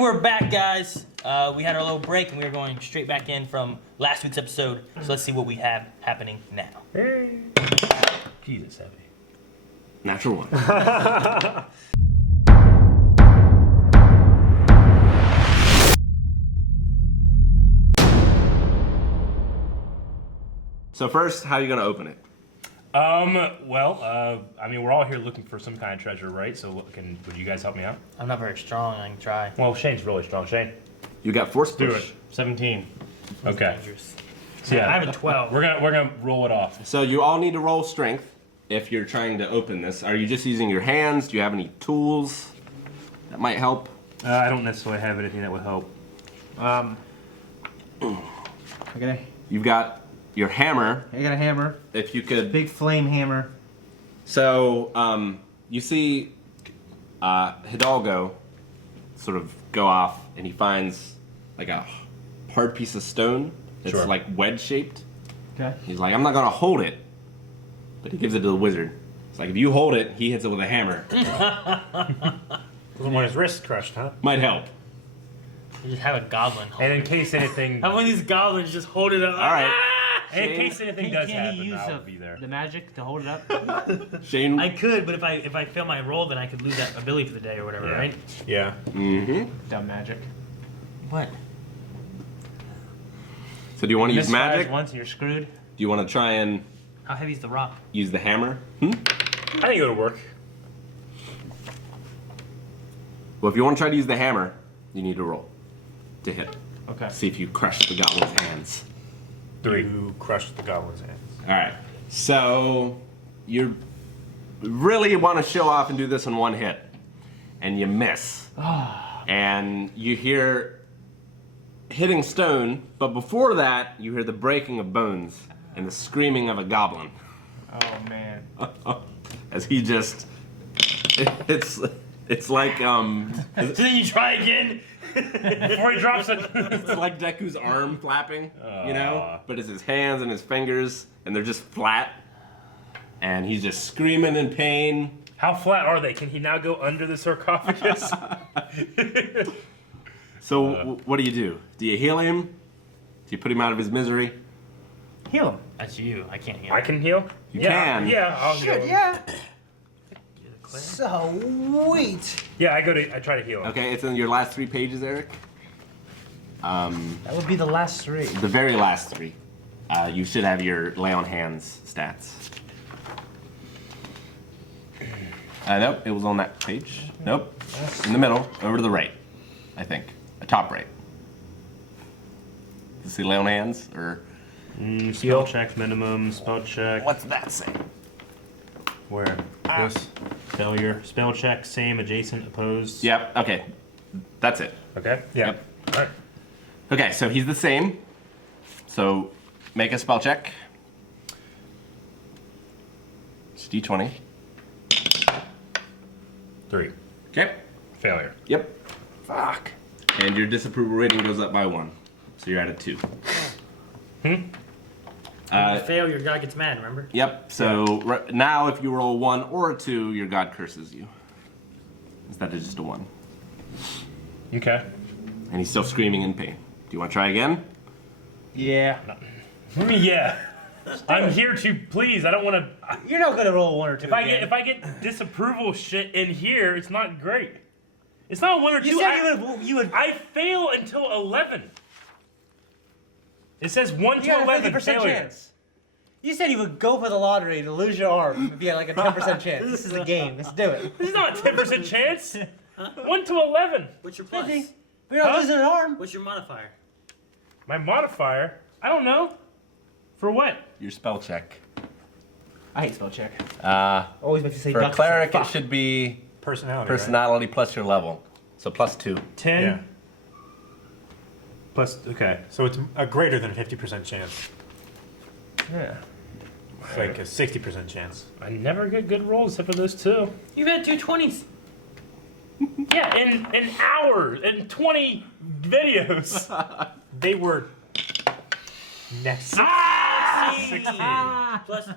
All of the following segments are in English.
we're back, guys. We had our little break, and we are going straight back in from last week's episode. So let's see what we have happening now. Jesus, heavy. Natural one. So first, how are you going to open it? I mean, we're all here looking for some kind of treasure, right? So would you guys help me out? I'm not very strong. I can try. Well, Shane's really strong. Shane? You got force Do push. it. 17. Okay. Dangerous. So yeah, I have a 12. We're gonna roll it off. So you all need to roll strength if you're trying to open this. Are you just using your hands? Do you have any tools that might help? I don't necessarily have anything that would help. Okay. You've got your hammer. I got a hammer. If you could. Big flame hammer. So you see Hidalgo sort of go off, and he finds like a hard piece of stone that's Sure. like wedge shaped. Okay. He's like, I'm not gonna hold it, but he gives it to the wizard. It's like if you hold it, he hits it with a hammer. Doesn't want his wrist crushed, huh? Might help. You just have a goblin. And in case anything, Have one of these goblins just hold it up. All right. and in case anything does Can happen, he use I'll be there. the magic to hold it up? Shane. I could, but if I fail my roll, then I could lose that ability for the day or whatever, Yeah. right? Yeah. Mm-hmm. Dumb magic. What? So do you want to use Misfires magic? once and you're screwed. Do you want to try and How heavy is the rock? use the hammer? I think it would work. Well, if you want to try to use the hammer, you need to roll to hit. Okay. See if you crush the goblin's hands. 3. You crushed the goblin's hands. All right. So you really want to show off and do this in one hit, and you miss. And you hear hitting stone, but before that, you hear the breaking of bones and the screaming of a goblin Oh man. as he just. It's like So then you try again. Before he drops it. it's like Deku's arm flapping, you know, but it's his hands and his fingers, and they're just flat, and he's just screaming in pain. How flat are they? Can he now go under the sarcophagus? So what do? Do you heal him? Do you put him out of his misery? Heal him. That's you. I can't heal. I can heal? You yeah, can. Yeah, I'll heal him. Yeah. Claire? Sweet. Yeah, I try to heal him. Okay, it's in your last 3 pages, Eric. That would be the last 3. The very last 3. You should have your lay on hands stats. Nope, it was on that page. Nope, in the middle, over to the right, I think. Top right. You see lay on hands, or Spell check minimum, spell check. what's that say? Where? This? Failure. Spell check, same, adjacent, opposed. Yep, okay, that's it. Okay? Yeah. Yep. Alright. Okay, so he's the same. So make a spell check. It's D20. 3. Okay. Failure. Yep. Fuck. And your disapproval rating goes up by 1. So you're at a 2. When you fail, your god gets mad, remember? Yep. So now if you roll 1 or a 2, your god curses you. Instead of just a 1. Okay. And he's still screaming in pain. Do you want to try again? Yeah. Yeah. I'm here to please. I don't want to. You're not gonna roll 1 or 2 If I get disapproval shit in here, it's not great. It's not 1 or 2. You said you would. I fail until 11. It says 1 You to got a 11 50% failure. chance. You said you would go for the lottery to lose your arm if you had like a 10% chance. This is a game. Let's do it. This is not a 10% chance. 1 to 11. What's your plus? 50. We're not losing an arm. What's your modifier? My modifier? I don't know. For what? Your spell check. I hate spell check. Uh, Always makes you say for a ducks. cleric, it Fuck. should be Personality. personality plus your level. So plus 2. 10? Yeah. Plus, okay, so it's a greater than 50% chance. Yeah. It's like a 60% chance. I never get good rolls except for those 2. You've had 2 20s. Yeah, in hours, in 20 videos. They were next. Plus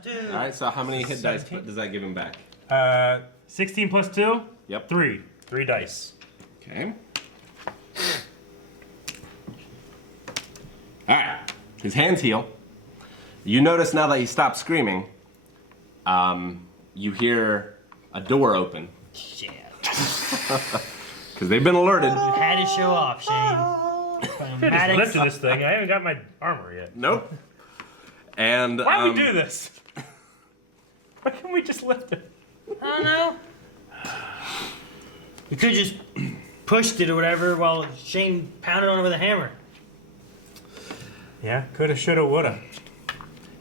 2. All right. So how many hit dice does that give him back? 16 plus 2? Yep. 3. 3 dice. Okay. His hands heal. You notice now that he stopped screaming, you hear a door open. Shit. Because they've been alerted. Had to show off, Shane. I just Maddox. lifted this thing. I haven't got my armor yet. Nope. And Why do we do this? Why can't we just lift it? I don't know. We could have just pushed it or whatever while Shane pounded on it with a hammer. Yeah, coulda, shoulda, woulda.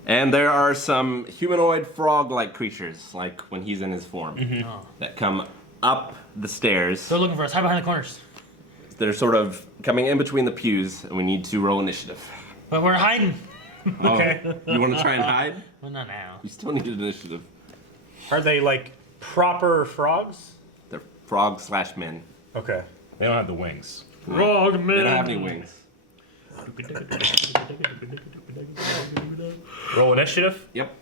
And there are some humanoid frog-like creatures, like when he's in his form, Oh. that come up the stairs. They're looking for us. Hide behind the corners. They're sort of coming in between the pews, and we need to roll initiative. But we're hiding. Okay. You want to try and hide? Well, not now. You still need initiative. Are they like proper frogs? They're frog/men. Okay. They don't have the wings. Frog man. They don't have any wings. Roll initiative. Yep.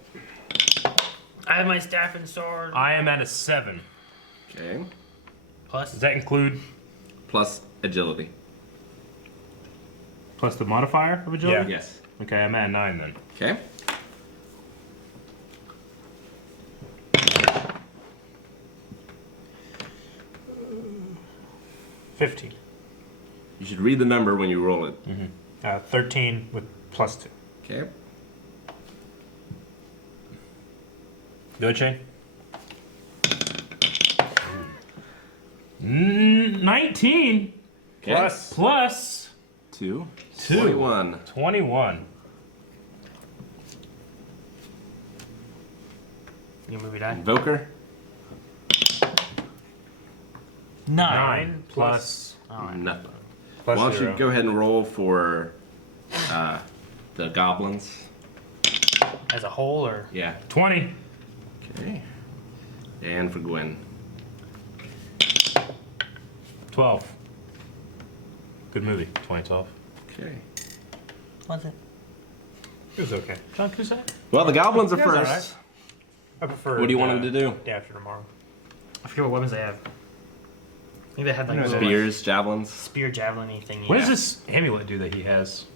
I have my staff and sword. I am at a 7. Okay. Plus. Does that include Plus agility. plus the modifier of agility? Yes. Okay, I'm at a 9 then. Okay. $15. You should read the number when you roll it. 13 with +2. Okay. Good, Shane. 19 Okay. plus 2. 2. 21. 21. You movie die. Invoker. 9 plus. Nothing. Plus Why don't 0. you go ahead and roll for the goblins? As a whole, or. Yeah. 20. Okay. And for Gwen. 12. Good movie. 2012. Okay. What's it? It was okay. John Cusack? Well, the goblins are That's all first. right. I prefer. What do you want them to do? Day after tomorrow. I forget what weapons they have. I think they had like No, little, like, Spears, javelins. spear javelin thing. What does this amulet do that he has?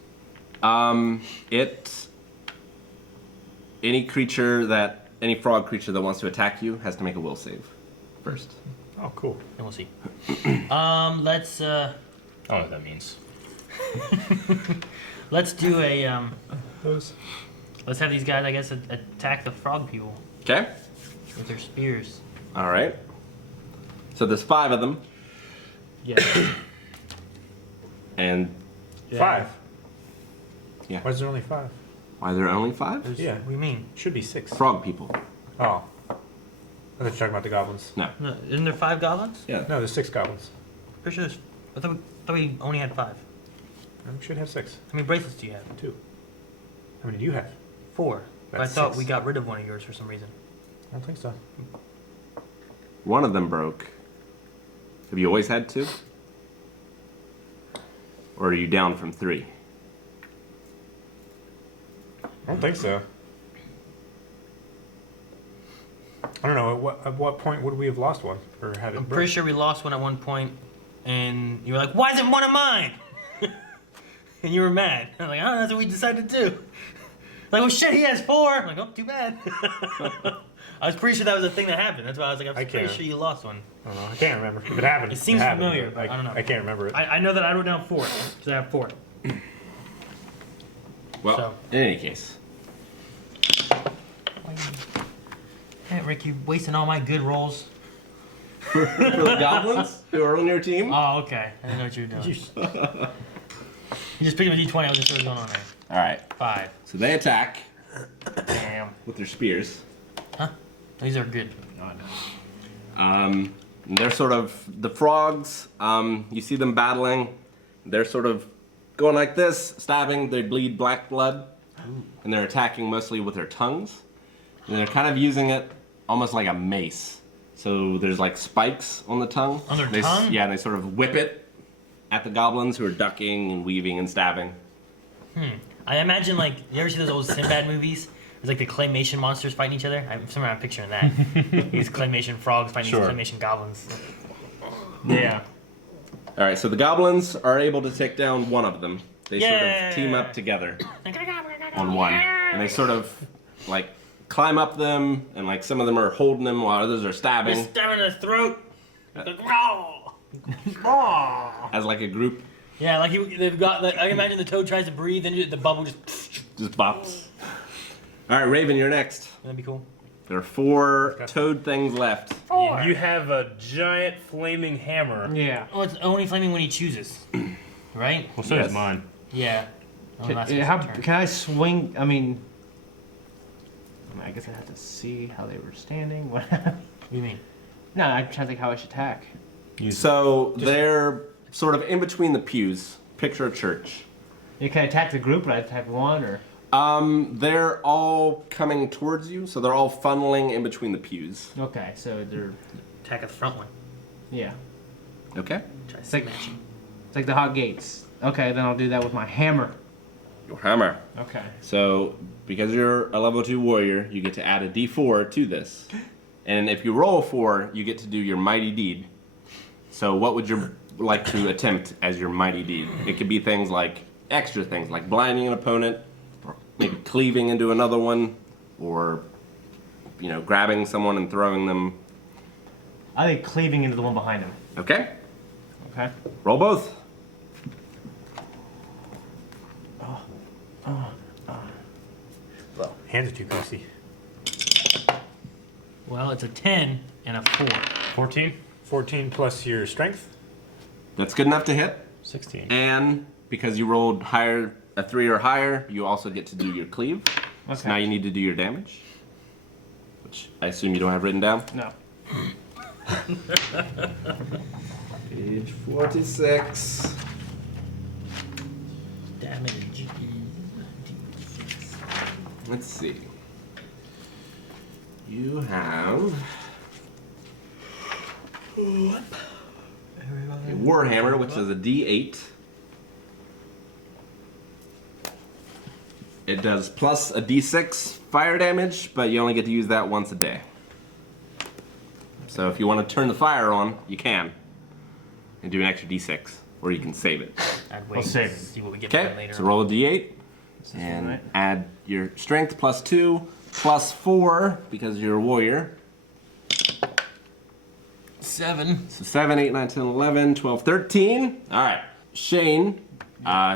Any frog creature that wants to attack you has to make a will save first. Oh, cool. And we'll see. Let's I don't know what that means. let's do a Those. let's have these guys, I guess, attack the frog people Okay. with their spears. All right. So there's 5 of them, Yeah. and 5. Yeah. Why is there only 5? why are there only 5? Yeah. What do you mean? Should be 6. Frog people. Oh. I thought you were talking about the goblins. No. No, isn't there 5 goblins? Yeah. No, there's 6 goblins. Pretty sure. I thought we only had 5. We should have 6. How many bracelets do you have? 2. How many do you have? 4. But I That's thought 6. we got rid of one of yours for some reason. I don't think so. One of them broke. Have you always had 2? Or are you down from 3? I don't think so. I don't know. At what point would we have lost one? Or had it I'm broke? pretty sure we lost one at one point, and you were like, "Why isn't one of mine?" And you were mad. I'm like, "Oh, that's what we decided to do." Like, "Oh shit, he has 4." I'm like, "Oh, too bad." I was pretty sure that was a thing that happened. That's why I was like, "I'm I pretty can't. sure you lost one." I don't know. I can't remember. If it happened. It seems happened, familiar, but I don't know. I can't remember it. I know that I wrote down 4 because I have 4. Well, So- in any case. Hey, Rick, you're wasting all my good rolls. For the goblins who are on your team? Oh, okay. I didn't know what you were doing. You just picked up a d20. I was just sort of going on there. All right. 5. So they attack Damn. with their spears. Huh? These are good. And they're sort of the frogs. You see them battling. They're sort of going like this, stabbing. They bleed black blood, and they're attacking mostly with their tongues. And they're kind of using it almost like a mace. So there's like spikes on the tongue. On their They tongue? Yeah, they sort of whip it at the goblins who are ducking and weaving and stabbing. I imagine, like, you ever see those old Sinbad movies? It's like the claymation monsters fighting each other. I'm picturing that. These claymation frogs fighting Sure. these claymation goblins. Yeah. All right, so the goblins are able to take down one of them. they sort of team up together on one. And they sort of like climb up them, and like some of them are holding them while others are stabbing. They're stabbing in the throat. As like a group. Yeah, like they've got. Like, I imagine the toad tries to breathe, and the bubble just. Just bops. All right, Raven, you're next. That'd be cool. There are 4 toad things left. And you have a giant flaming hammer. Yeah. Oh, it's only flaming when he chooses, right? Well, so Yes. is mine. Yeah. Oh, that's his How, turn. can I swing? I mean, I guess I have to see how they were standing. What? What do you mean? No, I'm trying to think how I should attack. So they're sort of in between the pews. Picture a church. You can I attack the group, but I attack one, or They're all coming towards you, so they're all funneling in between the pews. okay, so they're Attack at the front one. yeah. Okay. Try to like- smash him. It's like the hot gates. Okay, then I'll do that with my hammer. Your hammer. Okay. So, because you're a level 2 warrior, you get to add a d4 to this. And if you roll a 4, you get to do your mighty deed. So what would you like to attempt as your mighty deed? It could be things like, extra things, like blinding an opponent, or maybe cleaving into another one, or, you know, grabbing someone and throwing them. I think cleaving into the one behind him. Okay? Okay. Roll both. Hands are too greasy. Well, it's a 10 and a 4. 14? 14 plus your strength. That's good enough to hit. 16. And because you rolled higher, a 3 or higher, you also get to do your cleave. Okay. So now you need to do your damage, which I assume you don't have written down. No. Page 46. Damage. Let's see. You have a Warhammer, which is a D8. It does plus a D6 fire damage, but you only get to use that once a day. So if you want to turn the fire on, you can. And do an extra D6, or you can save it. I'd We'll wait save and it. see what we get for Okay, later. so roll a D8. This And one, right? add your strength plus 2, plus 4, because you're a warrior. 7. So 7, 8, 9, 10, 11, 12, 13. All right. Shane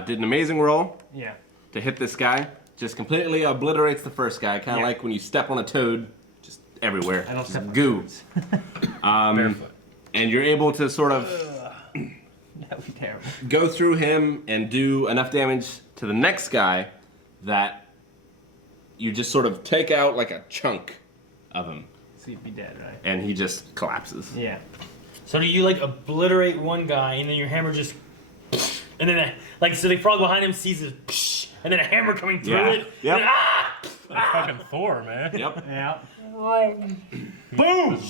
did an amazing roll Yeah. to hit this guy. Just completely obliterates the first guy, kind of Yeah. like when you step on a toad, just everywhere. I don't Just step on goo. Barefoot. And you're able to sort of That would be terrible. go through him and do enough damage to the next guy that you just sort of take out like a chunk of him, So you'd be dead, right? and he just collapses. Yeah. So do you like obliterate one guy and then your hammer just, and then so the frog behind him sees this, and then a hammer coming through Yeah. it. Yep. And then, ah! Fucking Thor, man. Yep. Yeah. Boom!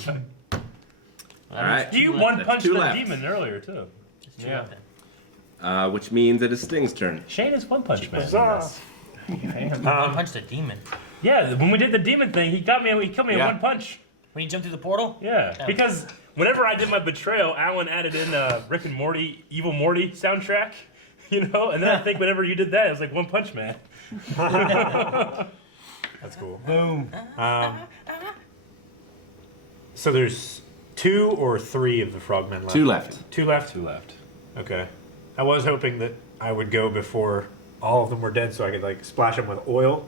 All right. You left. one That's punched two the left. demon earlier, too. Just two Yeah. of them. Which means it is Sting's turn. Shane is one punch man. Huzzah. One punch the demon. Yeah, when we did the demon thing, he killed me in Yeah. one punch. When you jump through the portal? Yeah, Oh. because whenever I did my betrayal, Alan added in Rick and Morty, Evil Morty soundtrack, you know? And then I think whenever you did that, it was like One Punch Man. That's cool. Boom. So there's 2 or 3 of the frogmen left. 2 left. 2 left? Two left. Okay. I was hoping that I would go before all of them were dead so I could like splash them with oil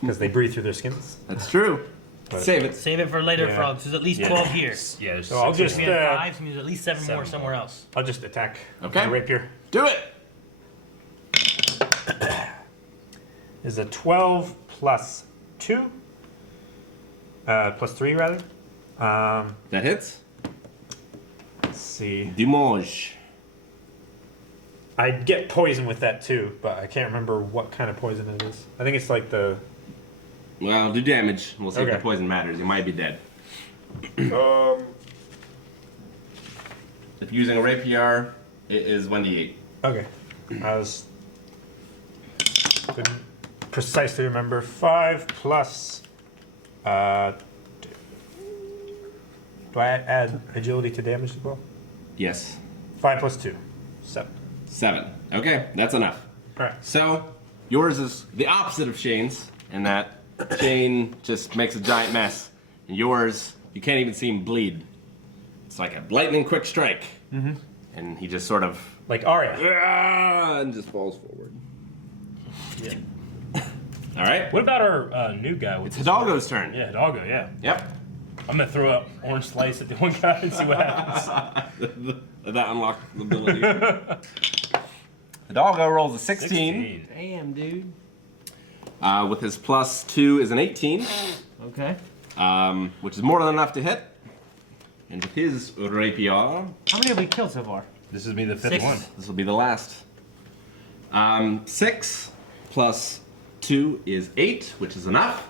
because they breathe through their skins. That's true. But- Save it. Save it for later, Yeah. frogs. There's at least Yeah. 12 here. Yeah, there's So I'll six just We of them. have 5, so there's at least 7 more Seven somewhere else. I'll just attack Okay. my rapier. Do it. Is a 12 plus 2? Plus 3 rather. That hits. Let's see. Dimanche. I'd get poison with that too, but I can't remember what kind of poison it is. I think it's like the. Well, do damage. We'll see if Okay. the poison matters. You might be dead. If you're using a rapier, it is 1d8. Okay. Couldn't precisely remember. 5 plus. Do I add agility to damage as well? Yes. 5 plus 2. 7. 7. Okay, that's enough. Alright. So, yours is the opposite of Shane's, in that Shane just makes a giant mess. And yours, you can't even see him bleed. It's like a lightning quick strike. Mm-hmm. And he just sort of... Like Arya. and just falls forward. Yeah. All right. What about our new guy? It's Hidalgo's turn. Yeah, Hidalgo, yeah. Yep. I'm gonna throw an orange slice at the one guy and see what happens. That unlocked the ability. Hidalgo rolls a 16. Damn, dude. With his +2 is an 18. Okay. Which is more than enough to hit. And with his rapier, How many have we killed so far? This will be the fifth 6. one. this will be the last. 6 + 2 is 8, which is enough.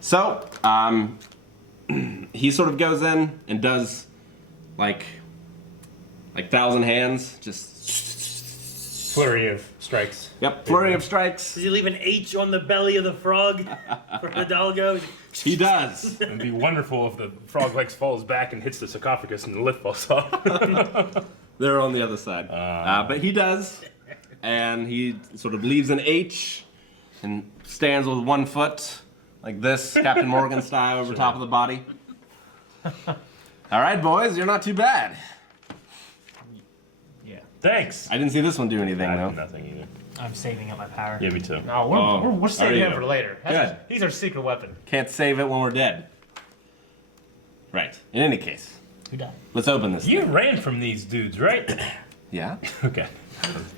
So, he sort of goes in and does like 1,000 hands, just Flurry of strikes. yep, flurry of strikes. Does he leave an H on the belly of the frog for Hidalgo? He does. It'd be wonderful if the frog legs falls back and hits the sarcophagus and the lid falls off. They're on the other side. But he does, and he sort of leaves an H and stands with one foot like this, Captain Morgan style, over top of the body. All right, boys, you're not too bad. Yeah. Thanks. I didn't see this one do anything I though. did nothing either. I'm saving up my power. Yeah, me too. No, we're are saving you? him for later. Good. He's our secret weapon. Can't save it when we're dead. Right. In any case, Who died? let's open this. You thing. ran from these dudes, right? Yeah. Okay.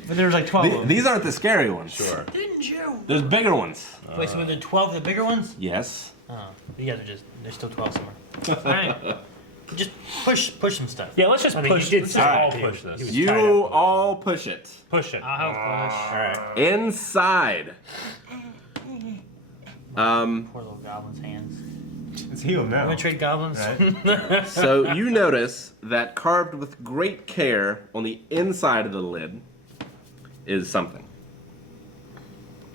But there's like 12 of them. These aren't the scary ones. Sure. Didn't you? There's bigger ones. Wait, so were the 12 the bigger ones? Yes. Oh, you guys are just, there's still 12 somewhere. Alright. Just push some stuff. Yeah, let's just I mean, push. you did Let's say just that all to push him. this. He was You tied up. all push it. Push it. I'll help push. All right. Inside. Poor little goblin's hands. It's healed I'm now. gonna trade goblins. Right. So you notice that carved with great care on the inside of the lid is something.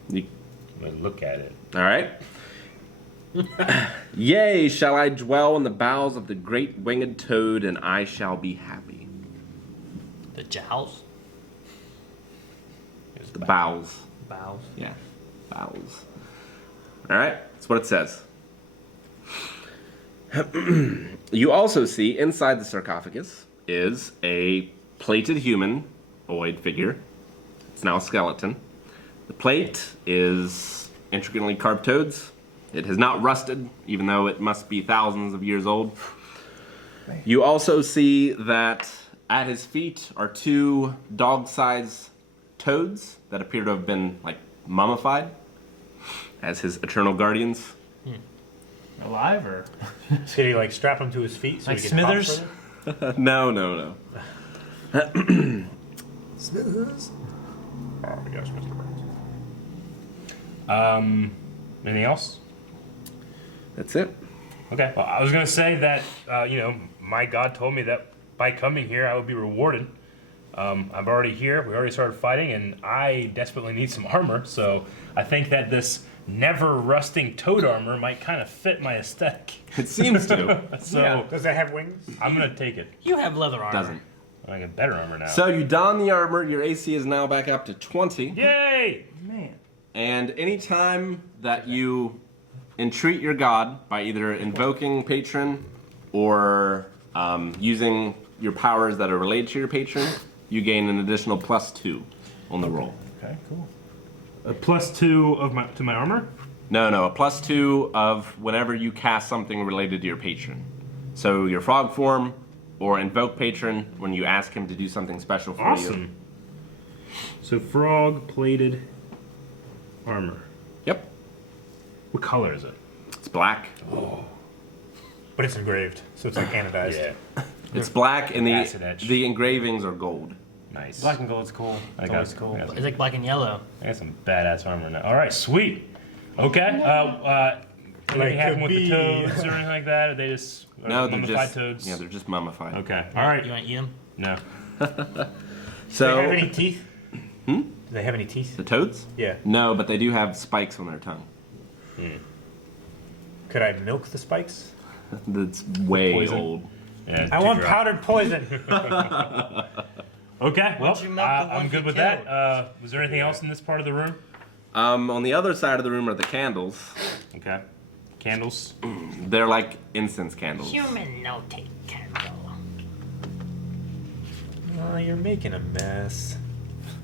You, I'm gonna look at it. all right. Yea, shall I dwell in the bowels of the great winged toad, and I shall be happy. The jowls? The bowels. Bows. Yeah, bowels. All right, that's what it says. You also see inside the sarcophagus is a plated humanoid figure. It's now a skeleton. The plate is intricately carved toads. It has not rusted, even though it must be thousands of years old. You also see that at his feet are 2 dog-sized toads that appear to have been like mummified as his eternal guardians. Alive or? So did he like strap him to his feet so Like he could pop Smithers? further? No. Oh, yes, Mr. Burns. Anything else? That's it. Okay. Well, I was gonna say that my God told me that by coming here I would be rewarded. I'm already here. We already started fighting, and I desperately need some armor. So I think that this never rusting toad armor might kind of fit my aesthetic. It seems to. So Does that have wings? I'm gonna take it. You have leather armor. Doesn't. I get better armor now. So you don the armor. Your AC is now back up to 20. Yay! Man. And anytime that you entreat your god by either invoking patron or using your powers that are related to your patron, you gain an additional +2 on the roll. Okay, cool. A +2 to my armor. No, a +2 of whenever you cast something related to your patron. So your frog form or invoke patron when you ask him to do something special for you. Awesome. So frog plated armor. Yep. What color is it? It's black. But it's engraved, so it's like anodized. Yeah. It's black and Acid etch. the engravings are gold. Nice. Black and gold's cool. I It's got, always cool. I got It's like black and yellow. some badass armor now. All right, sweet. Okay. Anything Like happen with could the be- toads or anything like that? Or they just No, they're mummified just toads? yeah, they're just mummified. Okay. All right. You want to eat them? No. Do they So have any teeth? Do they have any teeth? the toads? Yeah. No, but they do have spikes on their tongue. Could I milk the spikes? That's way Poison. old. Yeah, I too want dry. powdered poison. What Okay, well, you milk the I'm ones good you with killed? that. Was there anything else in this part of the room? On the other side of the room are the candles. Okay. Candles. They're like incense candles. Human no take candle. Oh, you're making a mess.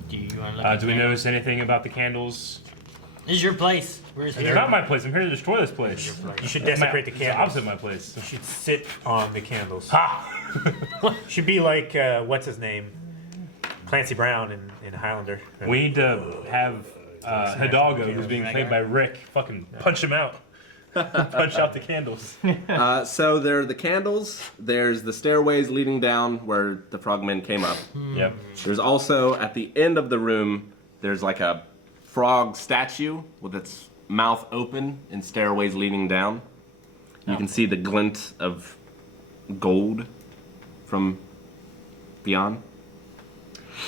Do you want to look at Do we candles? notice anything about the candles? This is your place. Where's They're not my place. I'm here to destroy this place. You should It's desecrate the It's candles. opposite my place. You should sit on the candles. Ha! Should be like what's his name, Clancy Brown in Highlander. We need to have Hidalgo, who's being played by Rick, fucking punch him out. Punch out the candles. So there are the candles. There's the stairways leading down where the frogmen came up. Yep. There's also, at the end of the room, there's like a frog statue with its mouth open and stairways leading down. You can see the glint of gold from beyond.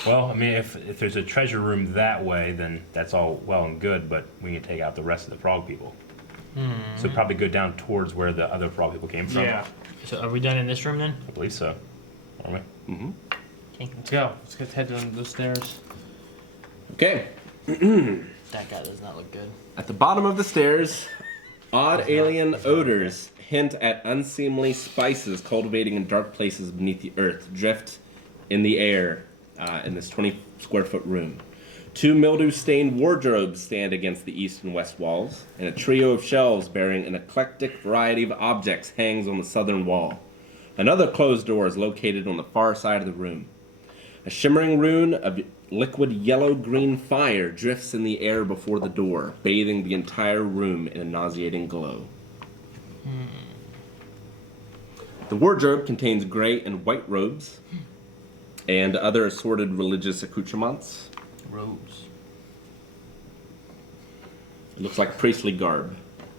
Well, I mean, if there's a treasure room that way, then that's all well and good, but we can take out the rest of the frog people. So probably go down towards where the other frog people came from. Yeah. So are we done in this room then? I believe so. Are we? Let's go. Let's head down those stairs. Okay. That guy does not look good. At the bottom of the stairs, odd alien odors hint at unseemly spices cultivating in dark places beneath the earth drift in the air in this 20 square foot room. 2 mildew-stained wardrobes stand against the east and west walls, and a trio of shelves bearing an eclectic variety of objects hangs on the southern wall. Another closed door is located on the far side of the room. A shimmering rune of liquid yellow-green fire drifts in the air before the door, bathing the entire room in a nauseating glow. The wardrobe contains gray and white robes and other assorted religious accoutrements. Robes. It looks like priestly garb.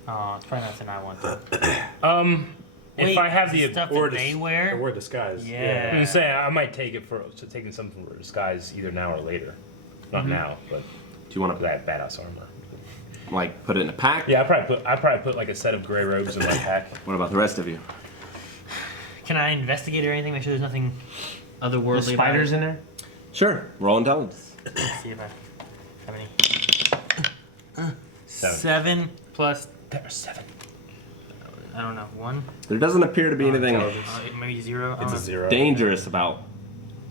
Oh, it's probably nothing I want though. If Wait, I have the the stuff Or that they dis- wear. Or disguise. Yeah. I'm gonna say I might take it for taking something for disguise either now or later. Not now, but Do you want because I have badass armor. to like put it in a pack? Yeah, I probably put like a set of gray robes in my pack. What about the rest of you? Can I investigate or anything? Make sure there's nothing otherworldly. There's spiders in there? Sure. Roll intelligence. Let's see if I have any. 7. 7 plus. There are 7. I don't know. 1. There doesn't appear to be anything Maybe 0. I don't It's a know. 0. dangerous about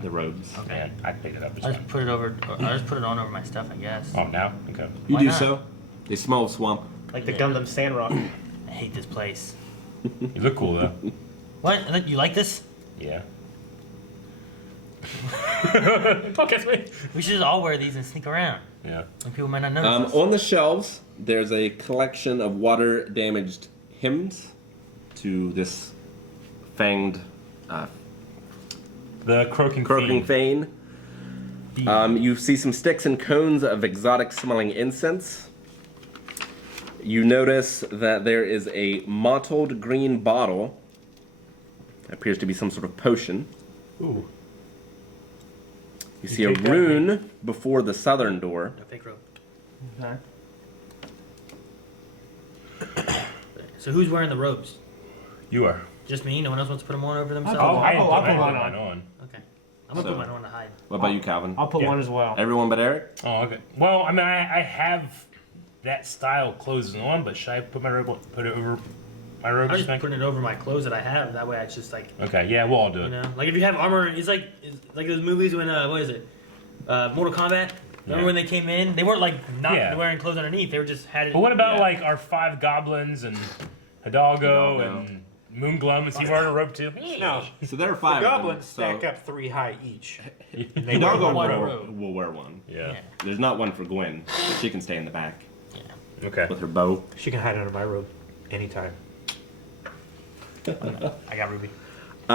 the robes. Okay. Yeah, I picked it up. Just I'll fine. just put it over. I'll just put it on over my stuff, I guess. Oh, now? Okay. You Why do not? so. They smell of swamp. Like the Yeah. Gundam Sandrock. I hate this place. You look cool though. What? You like this? Yeah. Okay, sweet. We should just all wear these and sneak around. Yeah. And people might not notice us. On the shelves, there's a collection of water-damaged hymns to this fanged The croaking croaking fiend. fane. You see some sticks and cones of exotic-smelling incense. You notice that there is a mottled green bottle. Appears to be some sort of potion. Ooh. You see a take that, rune before the southern door. A fake rope. Okay. So who's wearing the robes? You are. Just me? No one else wants to put them on over themselves? I'll I put didn't one put on. mine on. Okay. I'm gonna So- put mine on to hide. What about you, Calvin? I'll put Yeah. one as well. Everyone but Eric? Oh, okay. Well, I mean, I have that style clothes on, but should I put my robe, put it over my robe? I'm you just think? putting it over my clothes that I have. That way it's just like, Okay, yeah, we'll all do you it. know. Like if you have armor, it's like those movies when, what is it? Mortal Kombat? Remember Yeah. when they came in? They weren't like not Yeah. wearing clothes underneath. They were just had it. But what about Yeah. like our 5 goblins and Hidalgo, Hidalgo. and Moonglum? Is he wearing a robe too? No. So there are The 5 goblins of them. stack up 3 high each. Yeah. They Hidalgo wear one one robe. robe. will wear one. Yeah. There's not one for Gwen. She can stay in the back Okay. with her bow. She can hide under my robe anytime. I got Ruby. You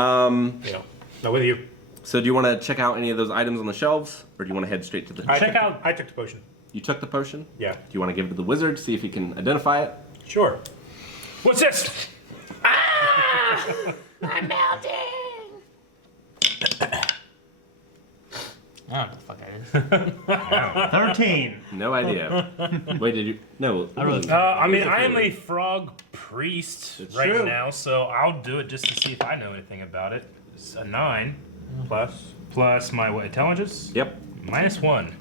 know. Not with you. So do you want to check out any of those items on the shelves, or do you want to head straight to the... I Check took- out- I took the potion. You took the potion? Yeah. Do you want to give it to the wizard, see if he can identify it? Sure. What's this? I'm melting! I don't know what the fuck that is. 13. No idea. Wait, did you... No. I wrote- I mean, I am a frog priest It's right true. now, so I'll do it just to see if I know anything about it. It's a 9. Plus. Plus my what, intelligence? Yep. -1.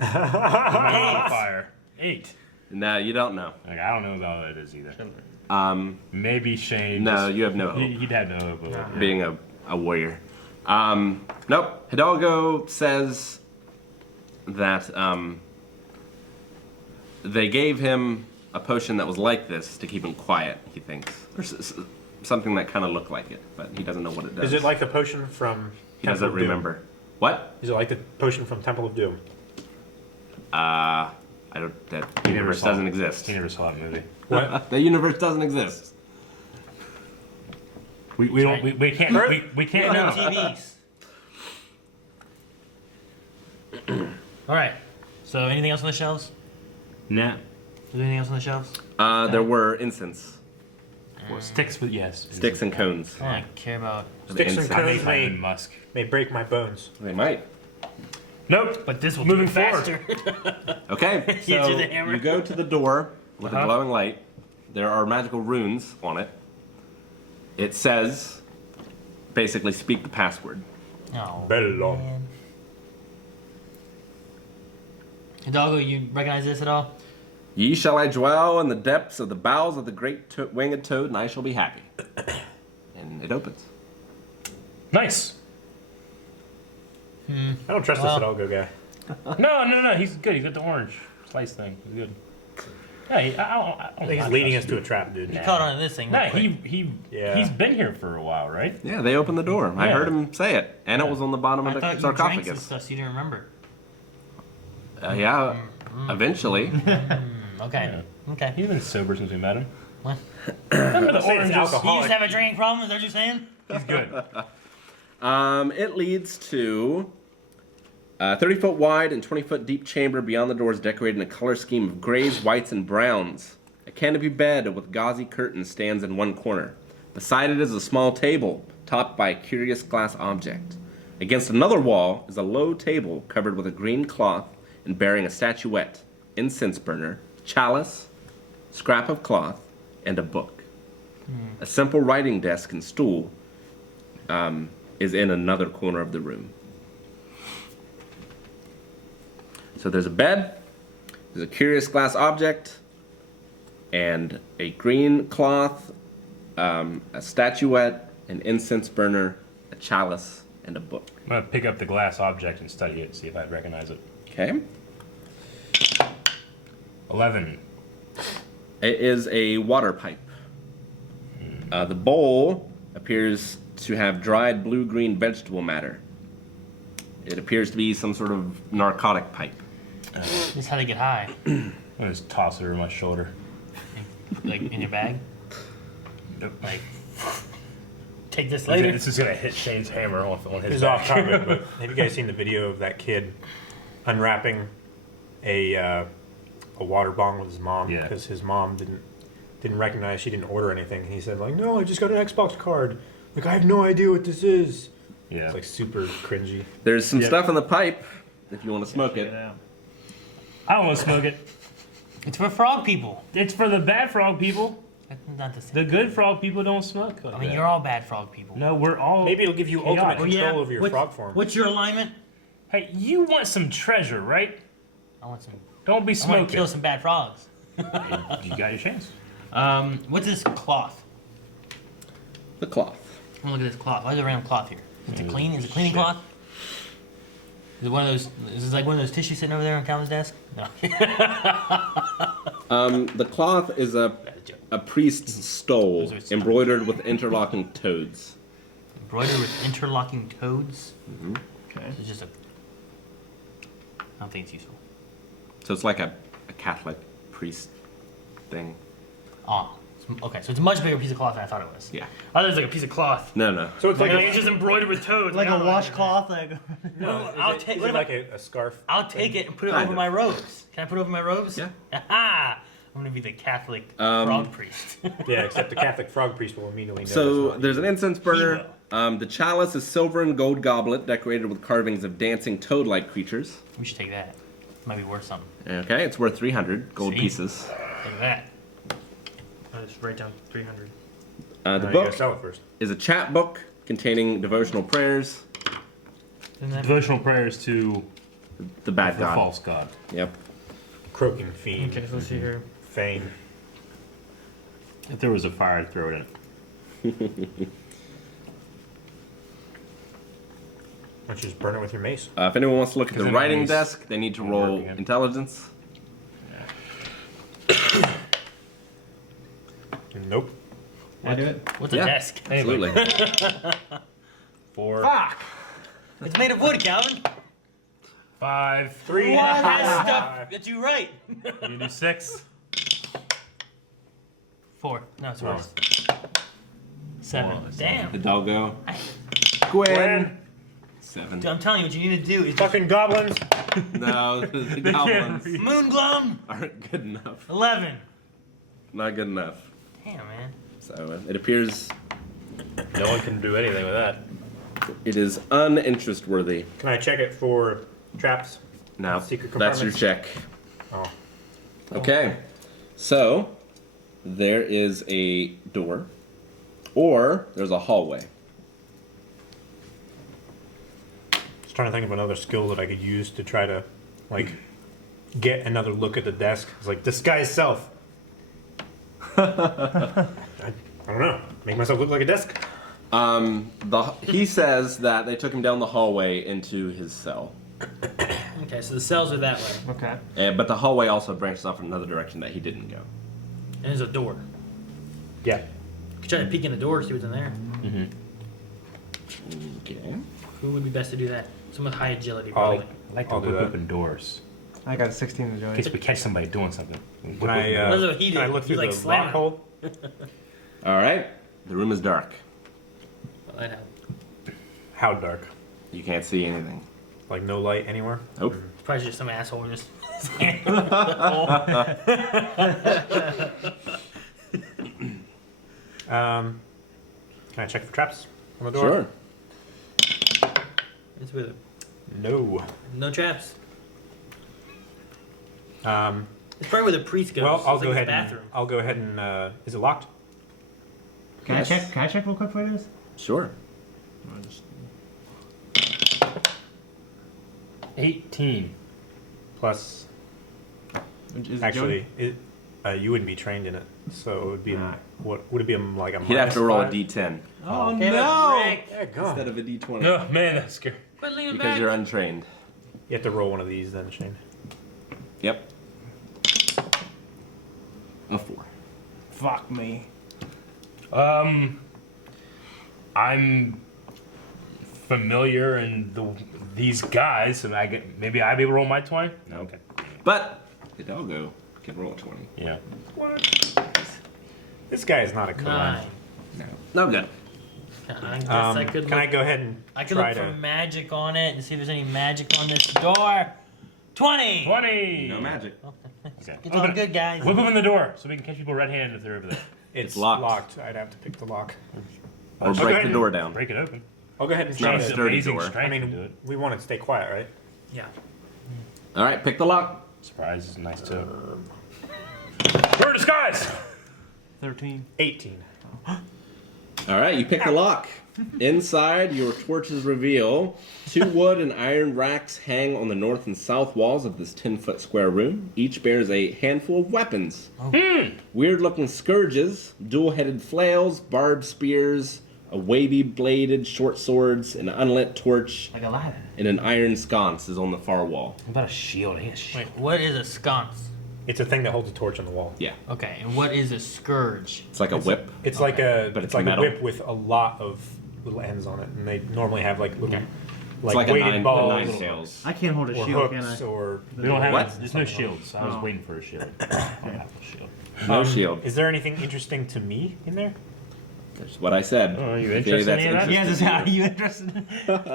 Modifier. 8. No, you don't know. Like, I don't know about what it is either. Maybe Shane. No, just- you have no hope. He'd have no hope of it. Being a warrior. Nope. Hidalgo says that they gave him a potion that was like this to keep him quiet, he thinks. Or something that kind of looked like it, but he doesn't know what it does. Is it like the potion from He Temple doesn't of Doom? remember. What? Is it like the potion from Temple of Doom? I don't. That universe doesn't exist. He never saw that movie. What? That universe doesn't exist. We don't we can't we can't No know. TVs. All right. So anything else on the shelves? Nah. Is there anything else on the shelves? There were incense, Sticks with yes. sticks and cones. I don't care about. Sticks and incense. cones may, Musk. may break my bones. They might. Nope. But this will Moving do it faster. Okay, You do so the hammer. you go to the door with a glowing light. There are magical runes on it. It says, basically, speak the password. Oh, Bello. man. Hidalgo, you recognize this at all? Ye shall I dwell in the depths of the bowels of the great winged toad, and I shall be happy. And it opens. Nice. I don't trust Well- this Hidalgo guy. No. He's good. He's got the orange slice thing. He's good. Yeah, I don't I think he's leading us to a trap, dude. You caught on to this thing. No, real quick. he's been here for a while, right? Yeah, they opened the door. I Yeah. heard him say it, and it was on the bottom I of the thought you drank some sarcophagus. stuff, so you didn't remember. Yeah, eventually. Okay. Okay. He's been sober since we met him. What? Remember the Say it's oranges? You used alcoholic. to have a drinking problem? Is that what you're saying? He's good. It leads to a 30-foot wide and 20-foot deep chamber beyond the doors decorated in a color scheme of grays, whites, and browns. A canopy bed with gauzy curtains stands in one corner. Beside it is a small table topped by a curious glass object. Against another wall is a low table covered with a green cloth and bearing a statuette, incense burner, chalice, scrap of cloth, and a book. A simple writing desk and stool is in another corner of the room. So there's a bed, there's a curious glass object, and a green cloth, a statuette, an incense burner, a chalice, and a book. I'm gonna pick up the glass object and study it, see if I recognize it. Okay? 11. It is a water pipe. The bowl appears to have dried blue-green vegetable matter. It appears to be some sort of narcotic pipe. This is how they get high. I'm gonna just toss it over my shoulder. Like in your bag. Nope. Like, take this later. This is gonna hit Shane's hammer on This his is back. off topic, but have you guys seen the video of that kid unwrapping a water bong with his mom? Yeah. Because his mom didn't recognize, she didn't order anything. He said like, "No, I just got an Xbox card. Like I have no idea what this is." Yeah. It's like super cringy. There's some Yep. stuff in the pipe if you want to smoke it. I don't want to smoke it. It's for frog people. It's for the bad frog people. That's not the same. The good frog people don't smoke. Like I mean, that. you're all bad frog people. No, we're all. Maybe it'll give you chaotic. ultimate Oh, control over your What's- frog form. What's your alignment? Hey, you want some treasure, right? I want some. Don't be I want to smoking. kill some bad frogs. You got your chance. What's this cloth? The cloth. I'm gonna look at this cloth. Why is there a random cloth here? Is it clean? Is it cleaning Shit. cloth? Is it one of those? Is this like one of those tissues sitting over there on Calvin's desk? No. The cloth is a priest's stole embroidered with interlocking toads. Embroidered with interlocking toads. Okay. It's just a. I don't think it's useful. So it's like a Catholic priest thing. Ah, okay. So it's a much bigger piece of cloth than I thought it was. Yeah. I thought it was like a piece of cloth. No, no. So it's like It's just embroidered with toads. Like I a don't know. washcloth. Like, no, I'll is take- it what like a scarf? I'll take it and put it Kind over of. my robes. Can I put it over my robes? Yeah. Aha! I'm gonna be the Catholic frog priest. Yeah, except the Catholic frog priest will immediately know. So it's not. there's an incense burner. Hero. The chalice is silver and gold goblet decorated with carvings of dancing toad-like creatures. We should take that. Might be worth something. Okay, it's worth 300 gold See? pieces. Take that. I'll just write down 300. The No, you gotta book sell it first. is a chapbook containing devotional prayers. Devotional prayers to The bad the god. false god. Yep. Croaking fiend. Okay, so let's see here. Fane. If there was a fire, I'd throw it in. Why don't you just burn it with your mace? If anyone wants to look at the Because writing enemies desk, they need to won't roll work again. intelligence. Nope. Can I do it? What's a Yeah. desk? Absolutely. 4, Fuck! It's made of wood, Calvin. 5, 3. That's stuff that you write. you do 6. 4. No, it's Four. worse. 7. Damn. Hidalgo. Gwen. Gwen. 7. Dude, I'm telling you, what you need to do is just Fucking goblins. No, the goblins moon glum. aren't good enough. 11. Not good enough. Damn, man. So it appears No one can do anything with that. it is uninterest-worthy. Can I check it for traps? Now, Secret that's your compartments? check. Oh. Okay. So, there is a door, or there's a hallway. Just trying to think of another skill that I could use to try to, like, get another look at the desk. It's like, disguise self. I don't know. Make myself look like a desk. He says that they took him down the hallway into his cell. Okay, so the cells are that way. Okay. But the hallway also branches off in another direction that he didn't go. And there's a door. Yeah. You could try to peek in the door, see what's in there. Okay. Who would be best to do that? Someone with high agility, I'll, probably. I like to I'll do whip that. open doors. I got a 16 in In joy. case we catch somebody doing something. Can I, That's what he can I did. look He, through like, the slammed lock hole? All right. The room is dark. Well, that helped. How dark? You can't see anything. Like no light anywhere? Nope. It's probably just some asshole just. Can I check for traps on the door? Sure. It's with No. no traps. Um, It's probably where the priest goes. well, I'll It's go like his ahead. bathroom. Is it locked? Can Yes. I check? Can I check real quick for this? Sure. 18. Plus, Is it actually, you wouldn't be trained in it, so it would be Nah. what would it be like a? He'd have to roll a -5? D10 Oh Give it a no! break. Yeah, go on. instead of a D20 Oh, man, that's scary. But lean because back. you're untrained. You have to roll one of these then, Shane. Yep. A 4. Fuck me. I'm familiar in these guys, and maybe I'd be able to roll my 20? No. Okay. But Hidalgo can roll a 20. Yeah. This guy is not a Koran. 9. No. No good. I guess I could Can I look. go ahead and I could try look for to? magic on it and see if there's any magic on this door. 20. 20! No magic. Okay. It's all good, guys. Whip open the door so we can catch people red-handed if they're over there. It's locked. I'd have to pick the lock. Or Okay. break the door down. Break it open. I'll go ahead and not try a to. sturdy Amazing door. strength I to do mean, it. we want to stay quiet, right? Yeah. All right, pick the lock. Surprise is nice too. We're in disguise! 13. 18. All right, you pick the lock. Inside, your torches reveal 2 wood and iron racks hang on the north and south walls of this 10-foot square room. Each bears a handful of weapons. Weird-looking scourges, dual-headed flails, barbed spears, a wavy-bladed short swords, an unlit torch, Like a ladder. and an iron sconce is on the far wall. What about a shield? He has shield. Wait, what is a sconce? It's a thing that holds a torch on the wall. Yeah, Okay, and what is a scourge? it's like a whip. It's like a But it's it's like metal. a whip with a lot of little ends on it, and they normally have like little Okay. It's like a weighted nine balls tails. I can't hold a or shield, can I? hooks or. We don't have What? There's no shields. I was Oh. waiting for a shield. I don't have a shield. No shield. Is there anything interesting to me in there? That's what I said. Oh, are you If interested that's in any of that? Yeah, interesting this to are you. you interested in?